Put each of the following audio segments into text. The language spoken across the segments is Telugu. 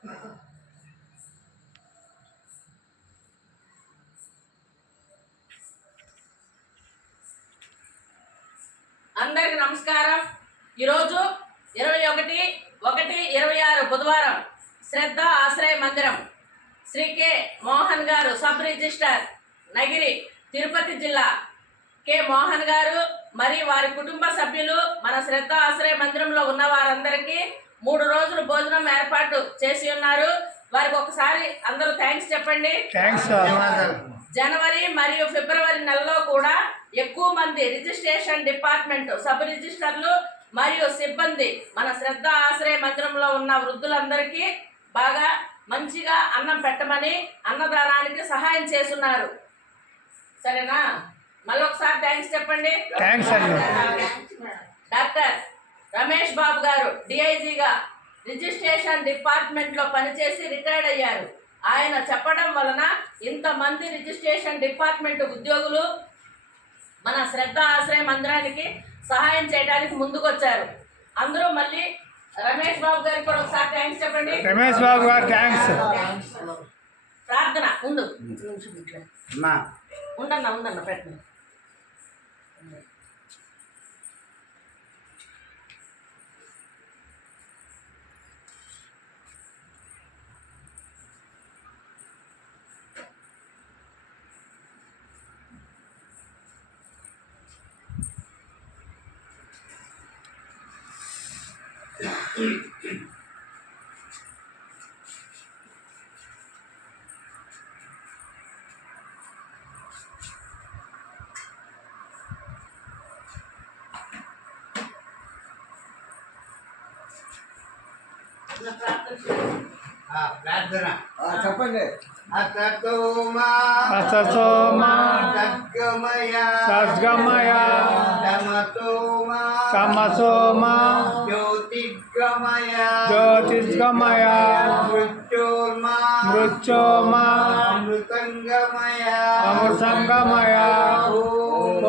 అందరికి నమస్కారం। ఈరోజు 21/1/26 బుధవారం శ్రద్ధ ఆశ్రయ మందిరం శ్రీ కె మోహన్ గారు సబ్ రిజిస్టర్ నగిరి తిరుపతి జిల్లా కె మోహన్ గారు మరియు వారి కుటుంబ సభ్యులు మన శ్రద్ధ ఆశ్రయ మందిరంలో ఉన్న వారందరికీ 3 రోజులు భోజనం ఏర్పాటు చేసి ఉన్నారు। వారికి ఒకసారి అందరూ థ్యాంక్స్ చెప్పండి। జనవరి మరియు ఫిబ్రవరి నెలలో కూడా ఎక్కువ మంది రిజిస్ట్రేషన్ డిపార్ట్మెంట్ సబ్ రిజిస్టర్లు మరియు సిబ్బంది మన శ్రద్ధ ఆశ్రయ మందిరంలో ఉన్న వృద్ధులందరికీ బాగా మంచిగా అన్నం పెట్టమని అన్నదానానికి సహాయం చేస్తున్నారు। సరేనా? మళ్ళీ ఒకసారి థ్యాంక్స్ చెప్పండి। డాక్టర్ రమేష్ బాబు గారు డిఐజీగా రిజిస్ట్రేషన్ డిపార్ట్మెంట్లో పనిచేసి రిటైర్డ్ అయ్యారు। ఆయన చెప్పడం వలన ఇంతమంది రిజిస్ట్రేషన్ డిపార్ట్మెంట్ ఉద్యోగులు మన శ్రద్ధ ఆశ్రయ మందిరానికి సహాయం చేయడానికి ముందుకొచ్చారు। అందరూ మళ్ళీ రమేష్ బాబు గారికి కూడా ఒకసారి థ్యాంక్స్ చెప్పండి। రమేష్ బాబు గారు థ్యాంక్స్। ప్రార్థన ఉండన్నా పెట్టండి। ప్రార్థన చెప్పండి। అతతోమా సద్గమయ తమసోమా జ్యోతిర్గమయ మృత్యోర్మా అమృతంగమయ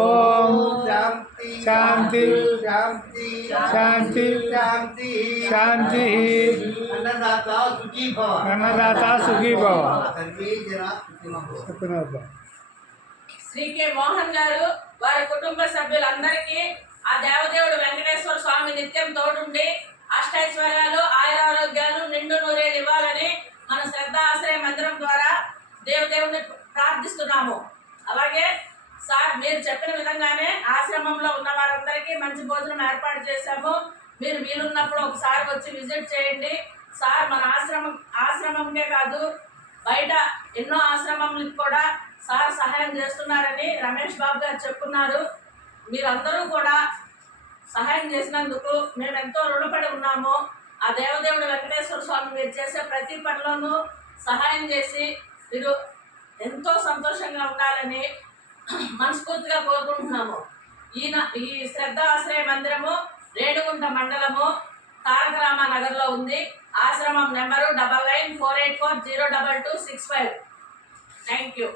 ఓం శాంతి శాంతి శాంతి శాంతి శాంతి। అన్నదాత సుఖీ భవ అన్నదాత సుఖీ భవ। శ్రీ కె మోహన్ గారు వారి కుటుంబ సభ్యులందరికీ ఆ దేవదేవుడు వెంకటేశ్వర స్వామి నిత్యం తోడుండి అష్టైశ్వర్యాలు ఆయురారోగ్యాలు నిండు నూరేలు ఇవ్వాలని మన శ్రద్ధ ఆశ్రయ మందిరం ద్వారా దేవదేవుని ప్రార్థిస్తున్నాము। అలాగే సార్ మీరు చెప్పిన విధంగానే ఆశ్రమంలో ఉన్న వారందరికీ మంచి భోజనం ఏర్పాటు చేశాము। మీరు వీలున్నప్పుడు ఒకసారి వచ్చి విజిట్ చేయండి। సార్ మన ఆశ్రమంకే కాదు బయట ఎన్నో ఆశ్రమాలకు కూడా సార్ సహాయం చేస్తున్నారని రమేష్ బాబు గారు చెప్పున్నారు। మీరందరూ కూడా సహాయం చేసినందుకు మేము ఎంతో రుణపడి ఉన్నాము। ఆ దేవదేవుడు వెంకటేశ్వర స్వామి మీరు చేసే ప్రతి పనిలోనూ సహాయం చేసి మీరు ఎంతో సంతోషంగా ఉండాలని మనస్ఫూర్తిగా కోరుకుంటున్నాము। ఈ శ్రద్ధ ఆశ్రయ మందిరము రేణుగుంట మండలము తారక రామానగర్లో ఉంది। ఆశ్రమం నెంబరు 9948402265। Thank you.